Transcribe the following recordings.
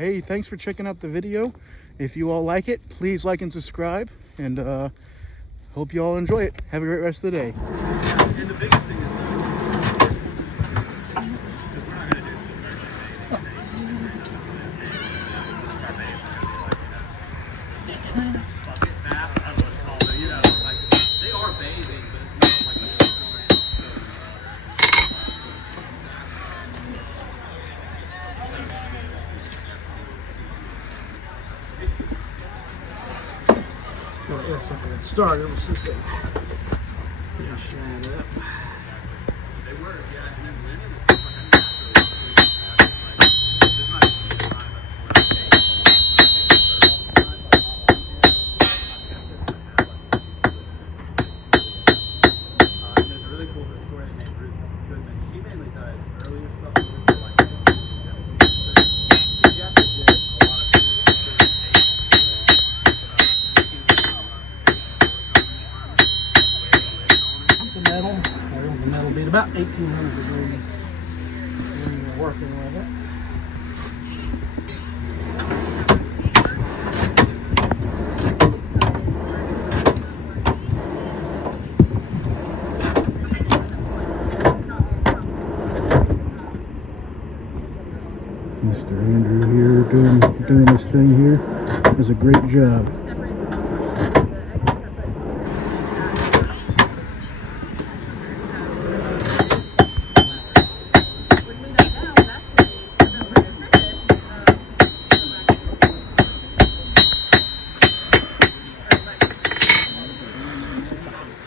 hey, thanks for checking out the video. If you all like it, please like and subscribe, and hope you all enjoy it. Have a great rest of the day. And the biggest thing is, Yes, I'm going to start it. We'll see if they finish that up. they were, yeah, and then Lennon is like a natural it's not easy to find, but there's a really cool historian named Ruth Goodman. She mainly does earlier stuff with this, like 16th, 17th. She actually did a lot of The metal beat about 1800 degrees when you're working with it. Mr. Andrew here doing this thing here. Does a great job.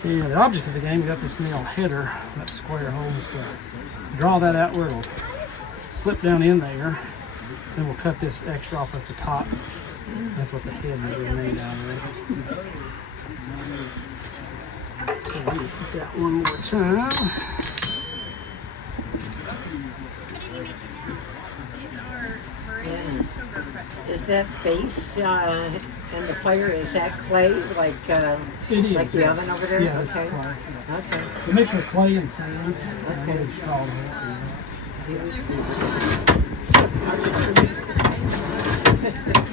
And the object of the game, we got this nail header, that square holes to draw that out where it'll slip down in there. Then we'll cut this extra off at the top. That's what the head will be made out of. So we'll put that one more time. Is that base and the fire, is that clay like It is, like the oven over there? Yeah, it's Okay. clay. Okay. We mix with clay and sand. Okay. And straw. See what-